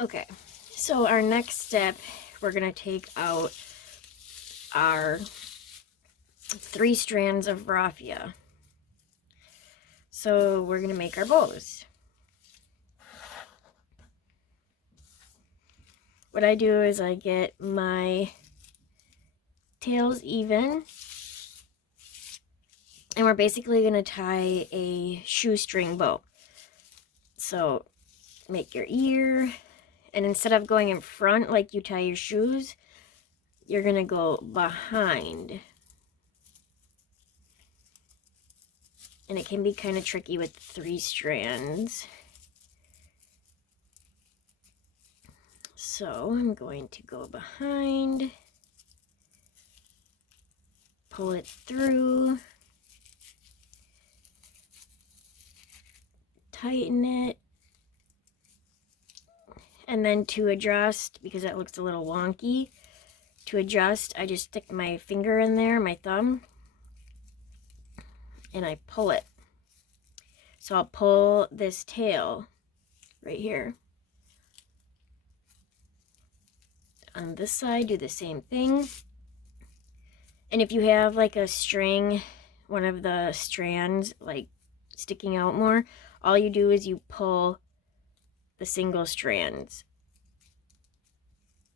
Okay, so our next step, we're going to take out our 3 strands of raffia. So we're going to make our bows. What I do is I get my tails even, and we're basically going to tie a shoestring bow. So make your ear, and instead of going in front like you tie your shoes, you're going to go behind. And it can be kind of tricky with 3 strands. So I'm going to go behind, pull it through, tighten it, and then to adjust, because that looks a little wonky, to adjust, I just stick my finger in there, my thumb, and I pull it. So I'll pull this tail right here. On this side, do the same thing. And if you have like a string, one of the strands like sticking out more, all you do is you pull the single strands,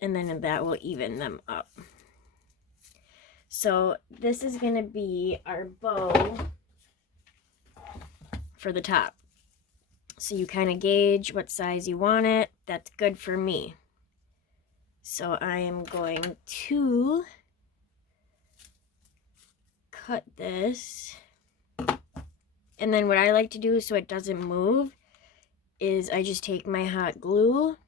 and then that will even them up. So this is going to be our bow for the top. So you kind of gauge what size you want it. That's good for me. So I am going to cut this. And then what I like to do so it doesn't move is I just take my hot glue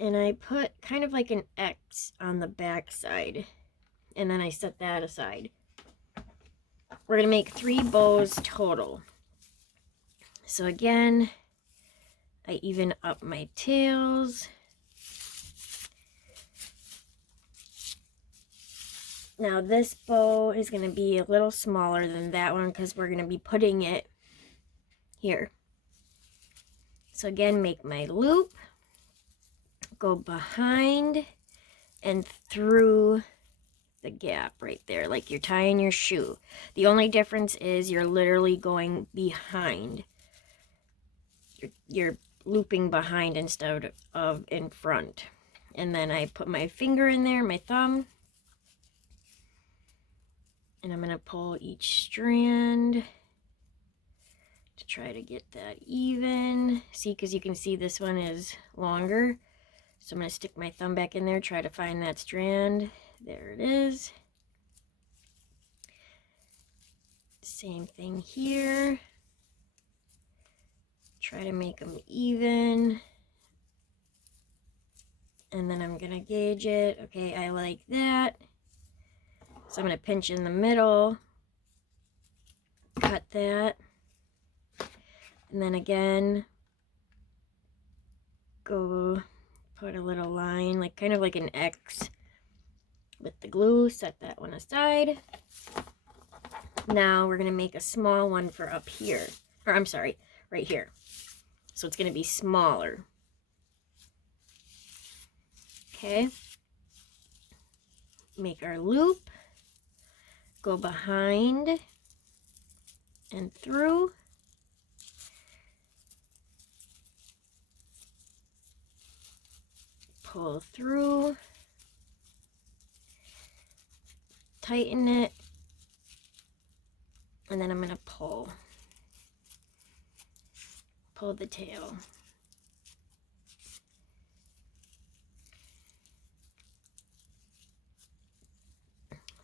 and I put kind of like an X on the back side. And then I set that aside. We're going to make 3 bows total. So again, I even up my tails. Now this bow is going to be a little smaller than that one because we're going to be putting it here. So again, make my loop, go behind and through the gap right there, like you're tying your shoe. The only difference is you're literally going behind. You're looping behind instead of in front. And then I put my finger in there, my thumb, and I'm going to pull each strand to try to get that even. See, because you can see this one is longer. So I'm going to stick my thumb back in there, try to find that strand. There it is. Same thing here. Try to make them even. And then I'm going to gauge it. Okay, I like that. So I'm going to pinch in the middle, cut that, and then again, go put a little line, like kind of like an X with the glue, set that one aside. Now we're going to make a small one for up here, or I'm sorry, right here. So it's going to be smaller. Okay, make our loop. Go behind and through. Pull through. Tighten it. And then I'm going to pull. Pull the tail.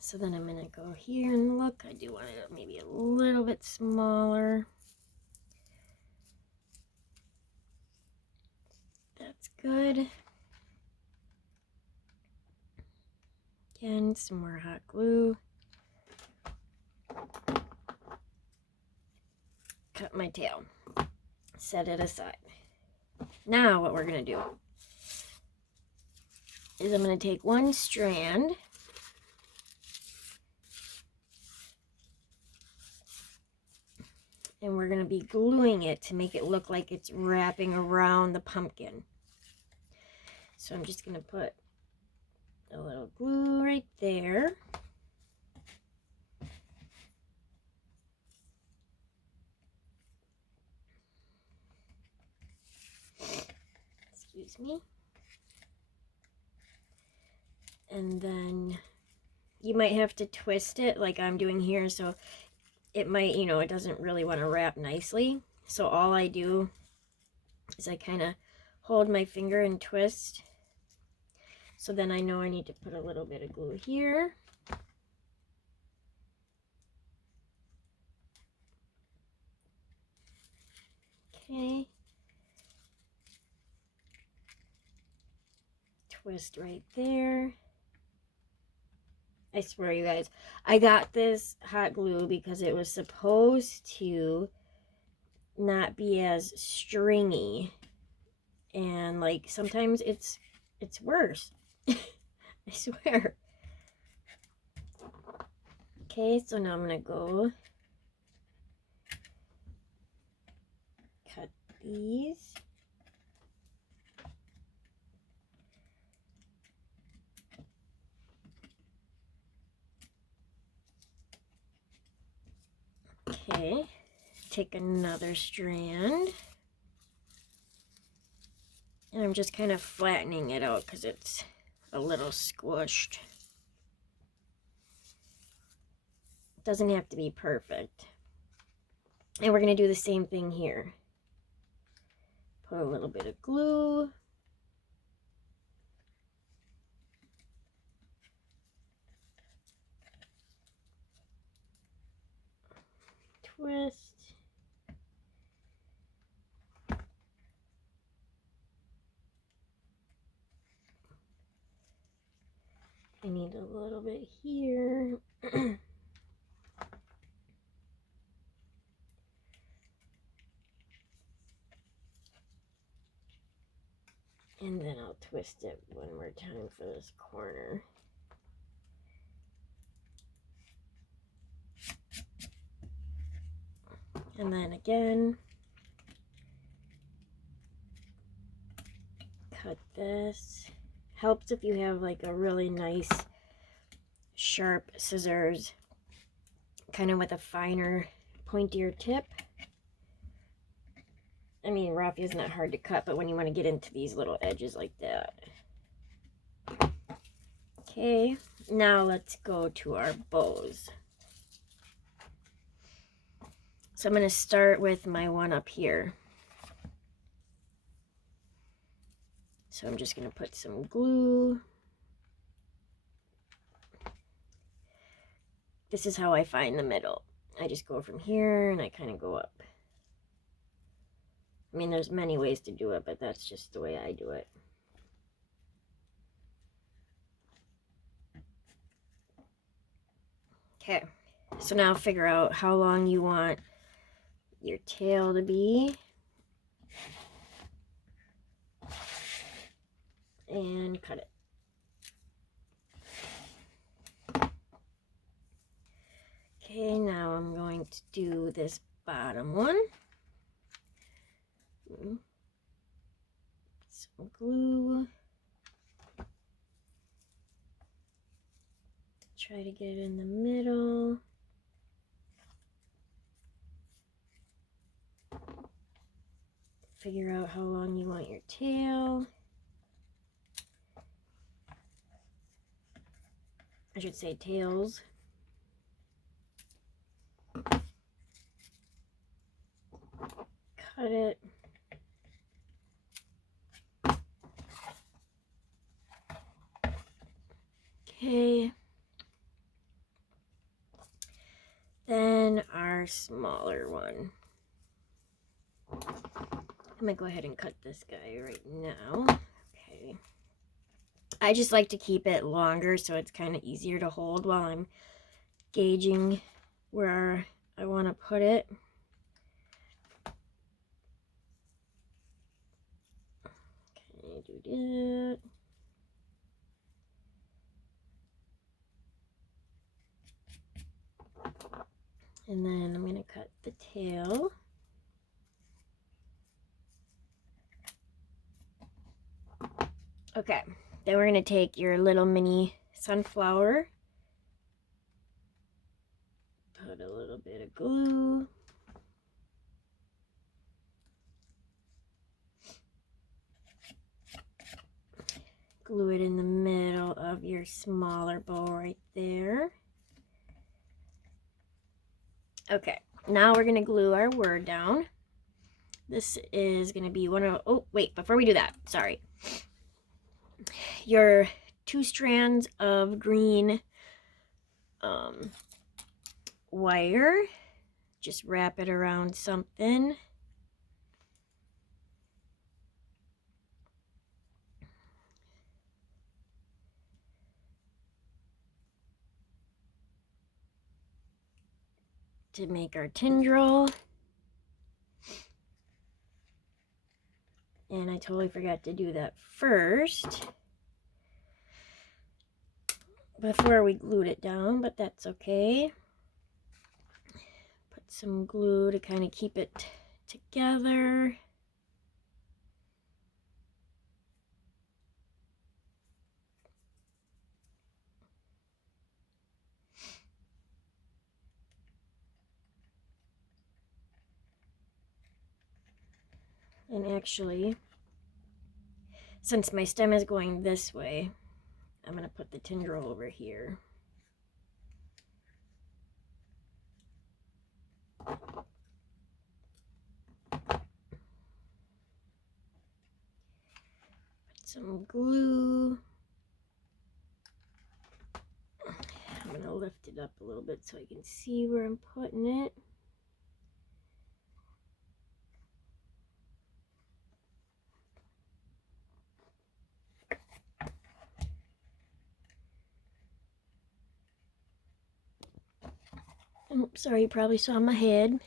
So then I'm going to go here and look. I do want it maybe a little bit smaller. That's good. Again, some more hot glue. Cut my tail. Set it aside. Now what we're going to do is I'm going to take one strand and we're going to be gluing it to make it look like it's wrapping around the pumpkin. So I'm just going to put a little glue right there. Excuse me. And then you might have to twist it like I'm doing here, so it might, you know, it doesn't really want to wrap nicely. So all I do is I kind of hold my finger and twist. So then I know I need to put a little bit of glue here. Okay. Twist right there. I swear, you guys, I got this hot glue because it was supposed to not be as stringy, and like sometimes it's worse. I swear. Okay, so now I'm gonna go cut these. Okay, take another strand, and I'm just kind of flattening it out because it's a little squished. It doesn't have to be perfect. And we're going to do the same thing here. Put a little bit of glue. Twist. I need a little bit here. And then I'll twist it one more time for this corner. And then again, cut this. Helps if you have like a really nice sharp scissors, kind of with a finer, pointier tip. I mean, raffia is not hard to cut, but when you want to get into these little edges like that. Okay, now let's go to our bows. So I'm going to start with my one up here. So I'm just going to put some glue. This is how I find the middle. I just go from here and I kind of go up. I mean, there's many ways to do it, but that's just the way I do it. Okay, so now figure out how long you want your tail to be. And cut it. Okay, now I'm going to do this bottom one. Some glue. Try to get it in the middle. Figure out how long you want your tail. I should say tails. Cut it. Okay. Then our smaller one. I'm gonna go ahead and cut this guy right now. Okay. I just like to keep it longer so it's kind of easier to hold while I'm gauging where I want to put it. Okay, do that. And then I'm going to cut the tail. Okay, then we're going to take your little mini sunflower, put a little bit of glue, glue it in the middle of your smaller bow right there. Okay, now we're going to glue our word down. This is going to be one of, oh wait, before we do that, sorry. Your 2 strands of green wire, just wrap it around something. To make our tendril. And I totally forgot to do that first before we glued it down, but that's okay. Put some glue to kind of keep it together. And actually, since my stem is going this way, I'm going to put the tendril over here. Put some glue. I'm going to lift it up a little bit so I can see where I'm putting it. Oh, sorry, you probably saw my head.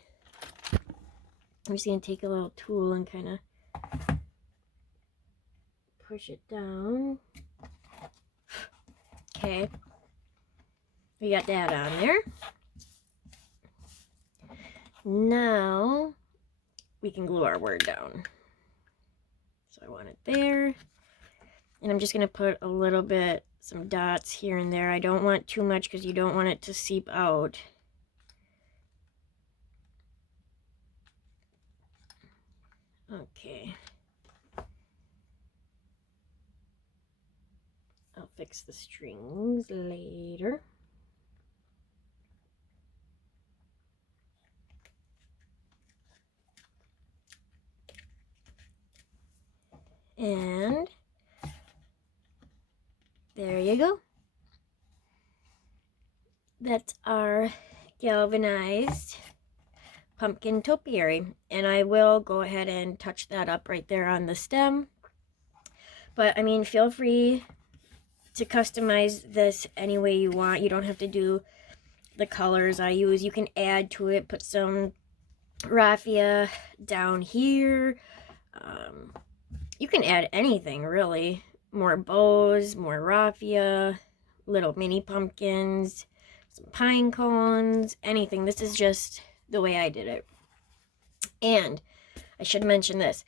I'm just going to take a little tool and kind of push it down. Okay. We got that on there. Now we can glue our word down. So I want it there. And I'm just going to put a little bit, some dots here and there. I don't want too much because you don't want it to seep out. Okay. I'll fix the strings later. And there you go. That's our galvanized pumpkin topiary. And I will go ahead and touch that up right there on the stem. But I mean, feel free to customize this any way you want. You don't have to do the colors I use. You can add to it, put some raffia down here. You can add anything really. More bows, more raffia, little mini pumpkins, some pine cones, anything. This is just the way I did it. And I should mention this.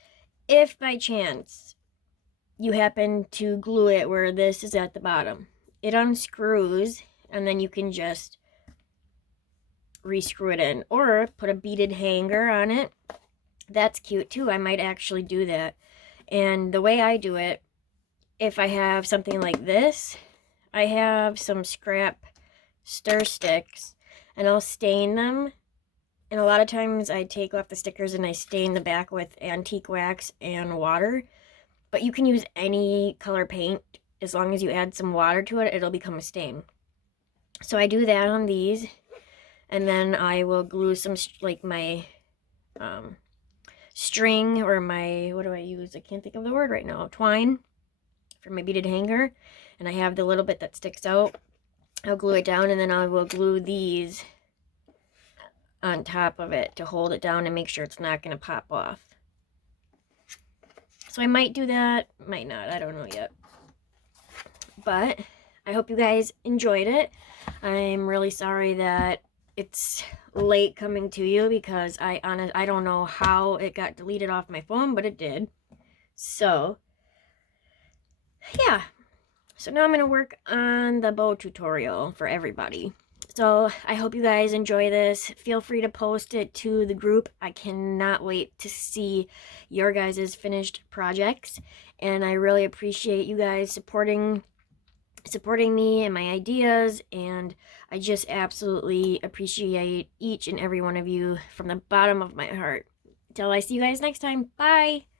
If by chance you happen to glue it where this is at the bottom, it unscrews and then you can just re-screw it in or put a beaded hanger on it. That's cute too. I might actually do that. And the way I do it, if I have something like this, I have some scrap stir sticks and I'll stain them. And a lot of times I take off the stickers and I stain the back with antique wax and water. But you can use any color paint. As long as you add some water to it, it'll become a stain. So I do that on these. And then I will glue some, like my string or my, what do I use? I can't think of the word right now. Twine for my beaded hanger. And I have the little bit that sticks out. I'll glue it down and then I will glue these on top of it to hold it down and make sure it's not going to pop off. So I might do that, might not, I don't know yet. But I hope you guys enjoyed it. I'm really sorry that it's late coming to you because I don't know how it got deleted off my phone, but it did. So yeah, so now I'm going to work on the bow tutorial for everybody. So I hope you guys enjoy this. Feel free to post it to the group. I cannot wait to see your guys' finished projects. And I really appreciate you guys supporting me and my ideas. And I just absolutely appreciate each and every one of you from the bottom of my heart. Till I see you guys next time. Bye!